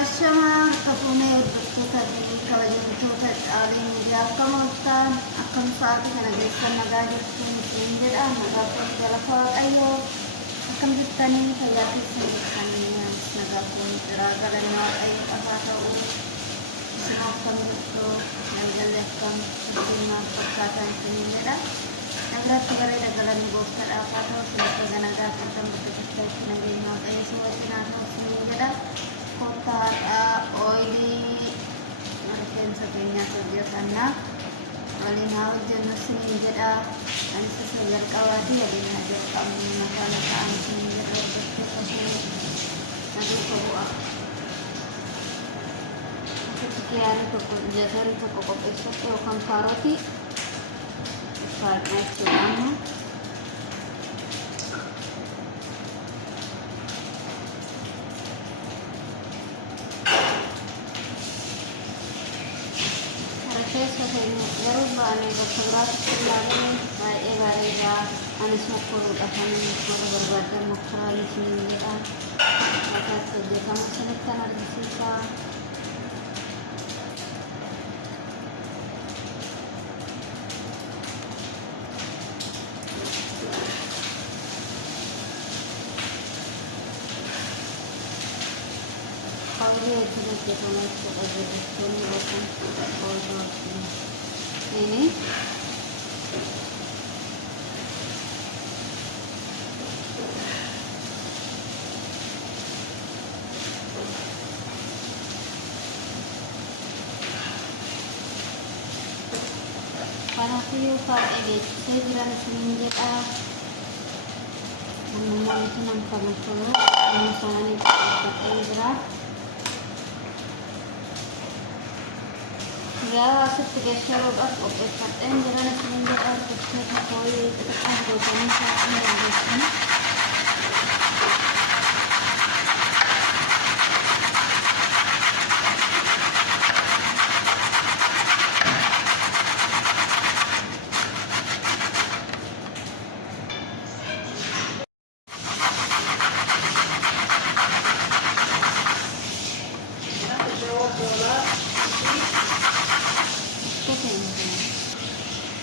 Ashama kapune uduttuta di kabajamtoota caalii miidiyaa akkam ooltan akkam sa'aatii kana geessan nagaa jirtuun isin jedha nagaa kun jalafa waaqayyoo akkam jirtanii fayyaa keessan jirtanii nagaa kun jiraa galanni waaqayyo qofaa ta'uu isin akkam jirtu galgalli akkam isin fakkaatan isin jedha nagaatti bareeda galanni gooftaadhaaf haa ta'u isin akka nagaa kan bakka jirtan isin nageenya waaqayyo si wajjin haa ta'u isin jedha kota oili mereka sebelumnya kerja sana alin hau jenis ini jeda dan sesuai kawadi alin hadir kami masalah kami ini jeda berkesempatan nanti bawa sekian untuk jasa itu pokok besok akan karoti karena cuma garuu baanee bakka biraatti ilaalee baay'ee bareeda anis mokkoruudhaaf warra barbaadan mokkoraalee isiniin jedha mataatti hojjetamu isinittan argisiisa hawli wajjin hojjetama jechuudha hojjetoonni yookaan ooltoonni ini panafiu pakai beche jiran semenjak memang itu nampak betul misalnya pakai berat ya seperti syarab oke paten jalan semenjak kita koi tetap berjalan saat ini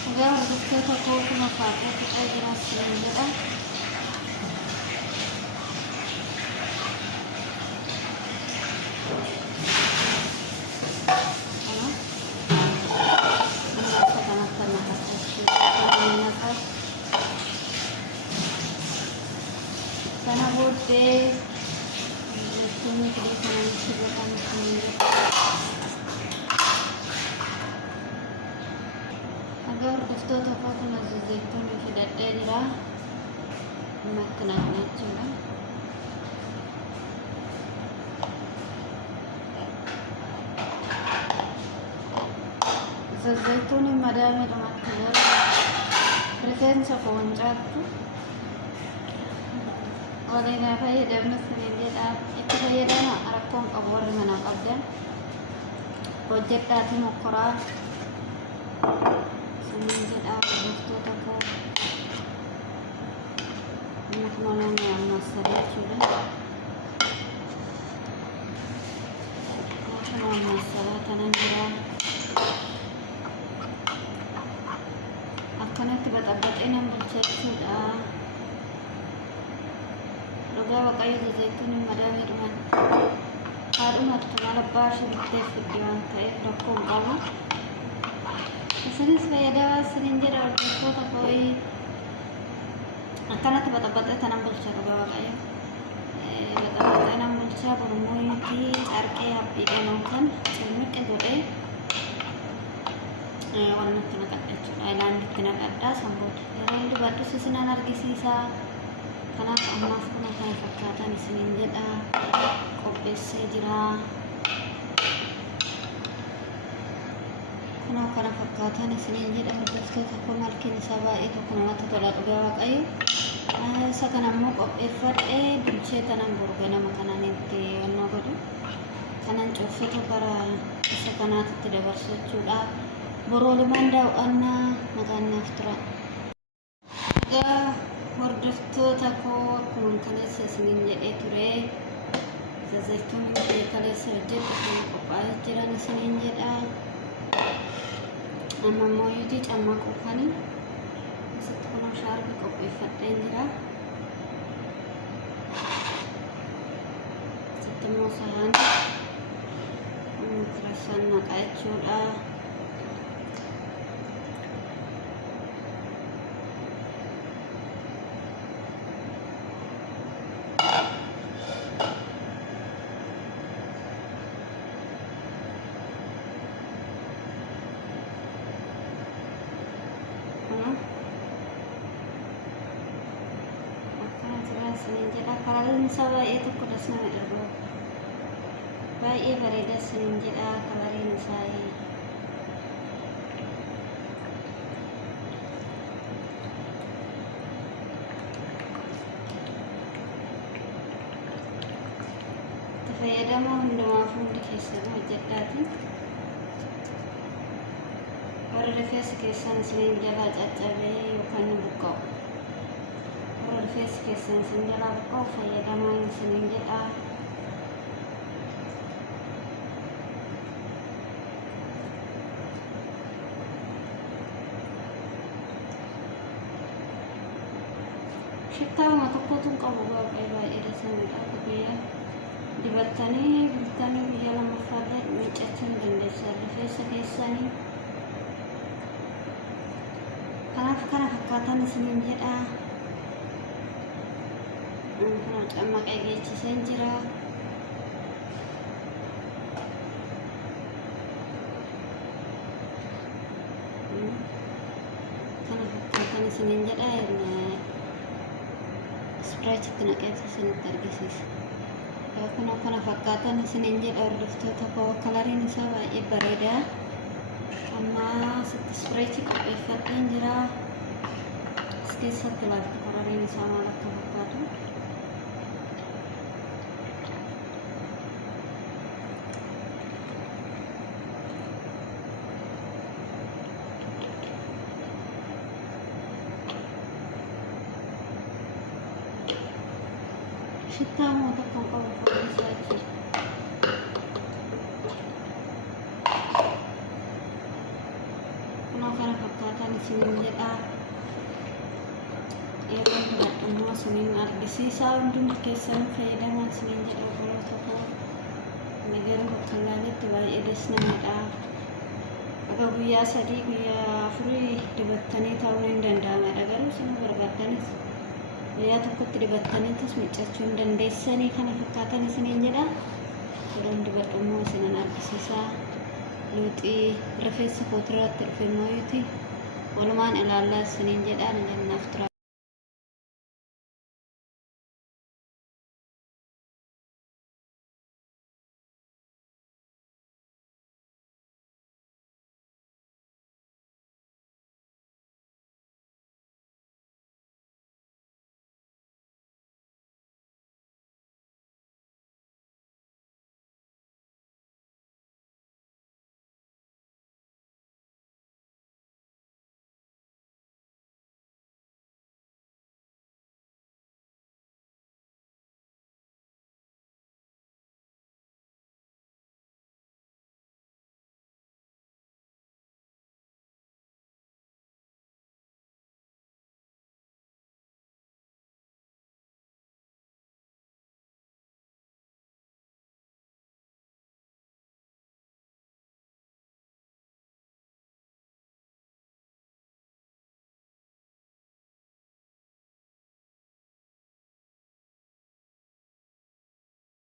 Udah untuk kita kau cuma pakai kita jelasin aja karena bude ini kita akan coba agar daftar apa pun aziznya itu tidak ada makanan cuma zaitun ini madam itu makanan preferensi koncat oleh apa ya dalam sebenarnya itu saya dah arakon awal mana kabdan project tadi mau korang semenjak aku itu aku nak nolongnya masalah sudah aku masalah tanam jiran aku nanti tiba-tiba enam bulan sudah loga wakai zaitun madami rumah harus malah bash betul videoan kayak dokong kamu Senin sepeda seninjir aku takoi karena tempat-tempatnya tanam bulsa ke bawah kayak tempat tanam bulsa berumur di arke api dan cermin itu warna tenaga island tenaga ada sambut yang itu batu sesuatu lagi sisa karena emas pun saya fakatan di seninjir kopi sejira karena fakatan di sini jadi aku pasti aku malkin sabah itu karena terlalu gawat ayo sekarang mau effort dulce tanam burgana makanan itu nagodu kanan coba tu para sekarang tidak bersesudah borol mandau anna makan naftra ga hordoftoota koo kun kanas isinin jedhee ture Zaytuun kaleessa hojjetu kan qophaa'ee jiran isiniin jedha. Amma immoo yuutii cammaquu kan asitti kunoo shaarbii qopheeffadheen jira. Asitti immoo sahaanii kirasaan naqaa jechuudha. Kalian sawa itu kudas nama erbo. Baik bereda senjata kalian saya. Tapi ada mau hendak maafun di kisah macet lagi. Baru refresh kisah senjata cacabe bukan buka. Face kesan senjata buka saya damai senjata. Kita mata potong kamu bawa bayi ada senjata apa ya? Dibatani dia lama fadat mencacing dan desa face kesan ini. Karena kata senjata. Sama kayak gitu senjira. Karena senjata airnya spray cipta kayak senjata tergesis. Karena fakatan senjata order toko kalarin sama ibareda. Sama spray cipta efek senjira. Sekisar telah kalarin sama fakatan. Kita mau tekan kalau fokus lagi. Karena fakatan senjata. Ya kan tidak semua seminar di sisa untuk kesan faedah dengan senjata kalau toko negara bukan itu bayi edes namanya. Agak biasa di biaya free dibatani tahun dan damai agar semua berbatani. Ya tokko dibatanii tas miiccachuun dandeessanii kana fakkaatan isiniin jedha. Yeroo dibadhummoo isinan argisiisa. Luuxii rifeensa kootirratti dhufe mooyuti walumaan ilaallaa isiniin jedha. Nagannaaf tura.